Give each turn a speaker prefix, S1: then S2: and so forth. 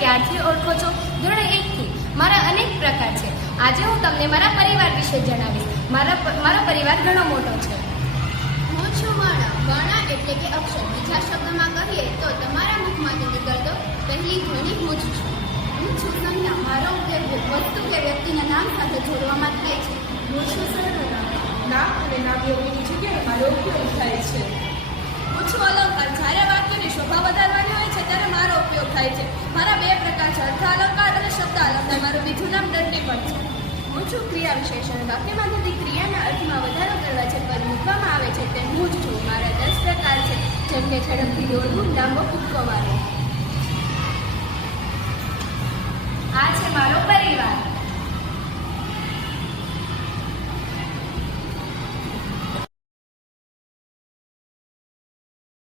S1: ક્યારથી ઓળખો છો? ધોરણ એકથી. મારા અનેક પ્રકાર છે. આજે હું તમને મારા પરિવાર વિશે જણાવીશ. મારા મારો પરિવાર ઘણો મોટો છે.
S2: હું છું વર્ણ વર્ણ એટલે કે અક્ષર. બીજા શબ્દમાં કહીએ તો તમારા મુખમાંથી નીકળતો પહેલી ધ્વનિ હું જ છું. હું છું સંજ્ઞા. મારો ઉપયોગ વસ્તુ કે વ્યક્તિના નામ સાથે જોડવામાં થાય છે.
S3: હું છું સર્વનામ. નામ અને નામયોગીની
S2: અર્થ અને શબ્દ અલંકાર મારું બીજું નામ દંડી પણ છે હું ક્રિયા વિશેષણ વાક્યમાં ક્રિયાના અર્થમાં વધારો કરવા જે પદ મૂકવામાં આવે છે તે હું જ છું મારા દસ પ્રકાર છે. જેમ કે ઝડપથી દોડવું, લાંબો કૂદકો મારવો.